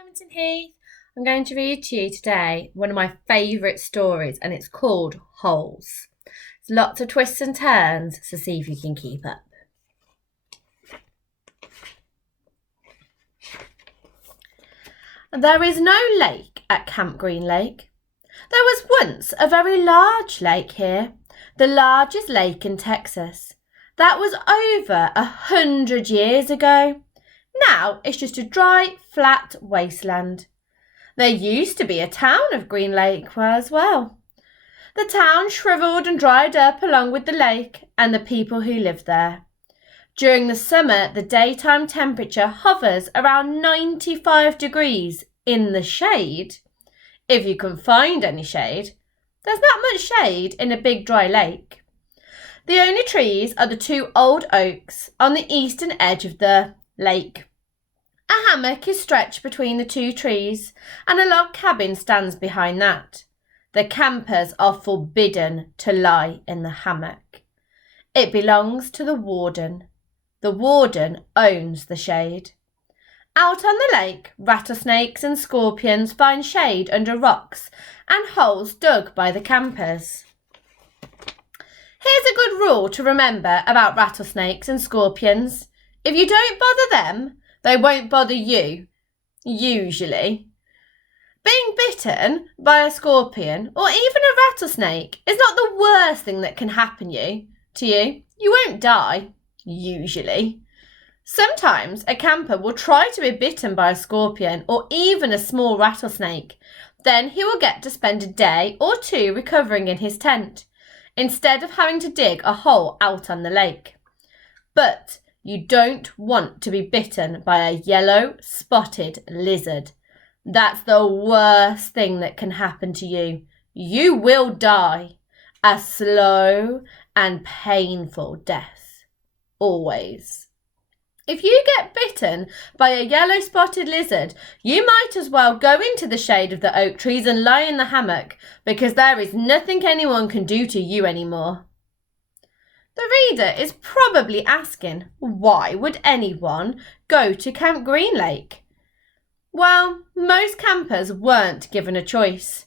Amington Heath. I'm going to read to you today one of my favourite stories, and it's called Holes. There's lots of twists and turns, so see if you can keep up. There is no lake at Camp Green Lake. There was once a very large lake here, the largest lake in Texas. That was over 100 years ago. Now it's just a dry, flat wasteland. There used to be a town of Green Lake as well. The town shriveled and dried up along with the lake and the people who lived there. During the summer, the daytime temperature hovers around 95 degrees in the shade. If you can find any shade. There's not much shade in a big dry lake. The only trees are the two old oaks on the eastern edge of the lake. A hammock is stretched between the two trees, and a log cabin stands behind that. The campers are forbidden to lie in the hammock. It belongs to the warden. The warden owns the shade. Out on the lake, rattlesnakes and scorpions find shade under rocks and holes dug by the campers. Here's a good rule to remember about rattlesnakes and scorpions. If you don't bother them, they won't bother you, usually. Being bitten by a scorpion or even a rattlesnake is not the worst thing that can happen to you. You won't die, usually. Sometimes a camper will try to be bitten by a scorpion or even a small rattlesnake. Then he will get to spend a day or two recovering in his tent, instead of having to dig a hole out on the lake. But you don't want to be bitten by a yellow spotted lizard. That's the worst thing that can happen to you. You will die a slow and painful death. Always. If you get bitten by a yellow spotted lizard, you might as well go into the shade of the oak trees and lie in the hammock, because there is nothing anyone can do to you anymore. The reader is probably asking, why would anyone go to Camp Green Lake? Well, most campers weren't given a choice.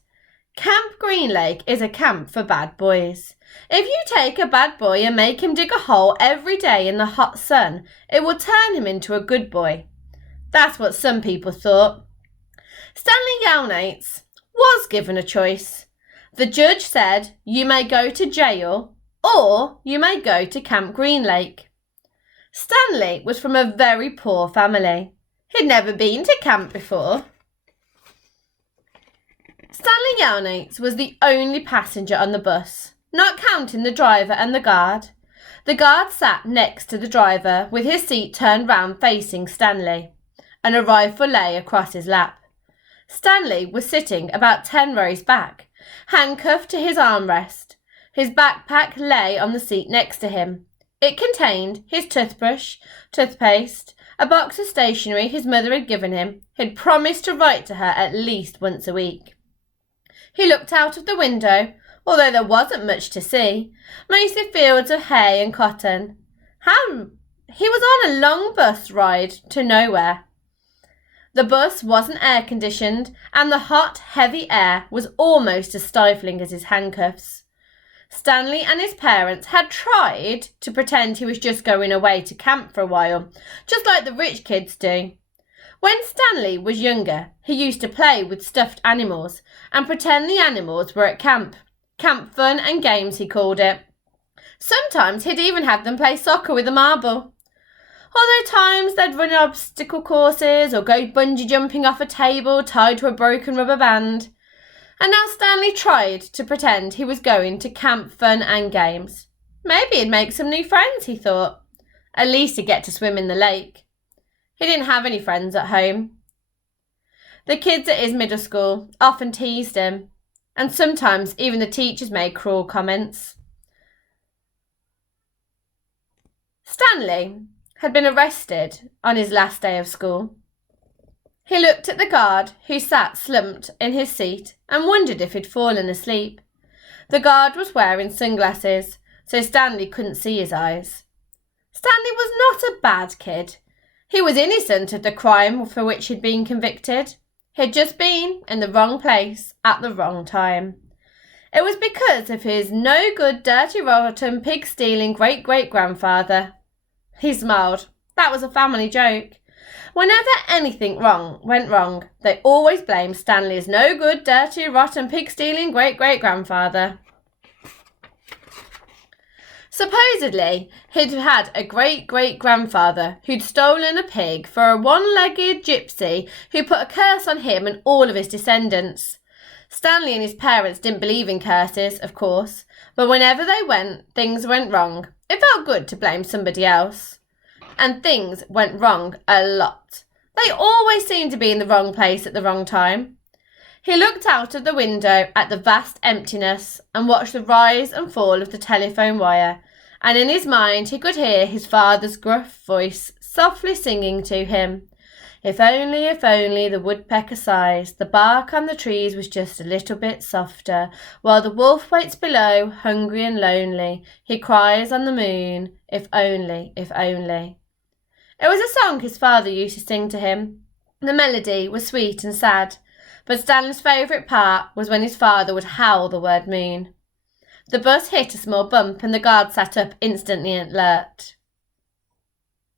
Camp Green Lake is a camp for bad boys. If you take a bad boy and make him dig a hole every day in the hot sun, it will turn him into a good boy. That's what some people thought. Stanley Yelnates was given a choice. The judge said, you may go to jail or you may go to Camp Green Lake. Stanley was from a very poor family. He'd never been to camp before. Stanley Yelnates was the only passenger on the bus, not counting the driver and the guard. The guard sat next to the driver with his seat turned round facing Stanley, and a rifle lay across his lap. Stanley was sitting about 10 rows back, handcuffed to his armrest. His backpack lay on the seat next to him. It contained his toothbrush, toothpaste, a box of stationery his mother had given him. He'd promised to write to her at least once a week. He looked out of the window, although there wasn't much to see, mostly fields of hay and cotton. He was on a long bus ride to nowhere. The bus wasn't air-conditioned, and the hot, heavy air was almost as stifling as his handcuffs. Stanley and his parents had tried to pretend he was just going away to camp for a while, just like the rich kids do. When Stanley was younger, he used to play with stuffed animals and pretend the animals were at camp. Camp fun and games, he called it. Sometimes he'd even have them play soccer with a marble. Other times they'd run obstacle courses or go bungee jumping off a table tied to a broken rubber band. And now Stanley tried to pretend he was going to camp fun and games. Maybe he'd make some new friends, he thought. At least he'd get to swim in the lake. He didn't have any friends at home. The kids at his middle school often teased him, and sometimes even the teachers made cruel comments. Stanley had been arrested on his last day of school. He looked at the guard who sat slumped in his seat and wondered if he'd fallen asleep. The guard was wearing sunglasses, so Stanley couldn't see his eyes. Stanley was not a bad kid. He was innocent of the crime for which he'd been convicted. He'd just been in the wrong place at the wrong time. It was because of his no-good, dirty, rotten, pig-stealing great-great-grandfather. He smiled. That was a family joke. Whenever anything went wrong, they always blamed Stanley's no-good, dirty, rotten, pig-stealing great-great-grandfather. Supposedly, he'd had a great-great-grandfather who'd stolen a pig for a one-legged gypsy who put a curse on him and all of his descendants. Stanley and his parents didn't believe in curses, of course, but whenever things went wrong. It felt good to blame somebody else. And things went wrong a lot. They always seemed to be in the wrong place at the wrong time. He looked out of the window at the vast emptiness and watched the rise and fall of the telephone wire, and in his mind he could hear his father's gruff voice softly singing to him. If only the woodpecker sighs, the bark on the trees was just a little bit softer, while the wolf waits below, hungry and lonely, he cries on the moon, if only, if only. It was a song his father used to sing to him. The melody was sweet and sad, but Stanley's favourite part was when his father would howl the word moon. The bus hit a small bump and the guard sat up instantly alert.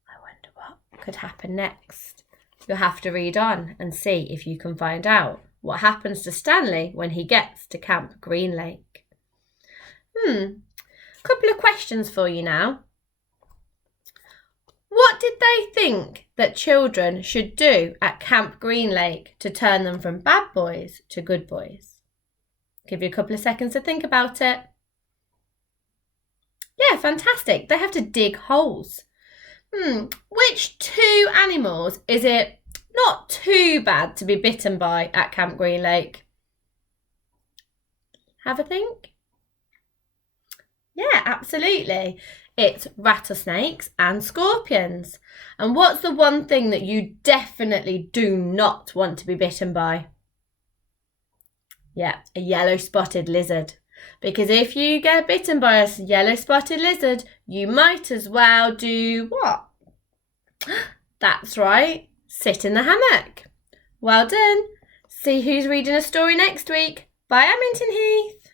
I wonder what could happen next. You'll have to read on and see if you can find out what happens to Stanley when he gets to Camp Green Lake. Couple of questions for you now. What did they think that children should do at Camp Green Lake to turn them from bad boys to good boys? Give you a couple of seconds to think about it. Yeah, fantastic. They have to dig holes. Which two animals is it not too bad to be bitten by at Camp Green Lake? Have a think. Yeah, absolutely. It's rattlesnakes and scorpions. And what's the one thing that you definitely do not want to be bitten by? Yeah, a yellow-spotted lizard. Because if you get bitten by a yellow-spotted lizard, you might as well do what? That's right, sit in the hammock. Well done. See who's reading a story next week. Bye, Amington Heath.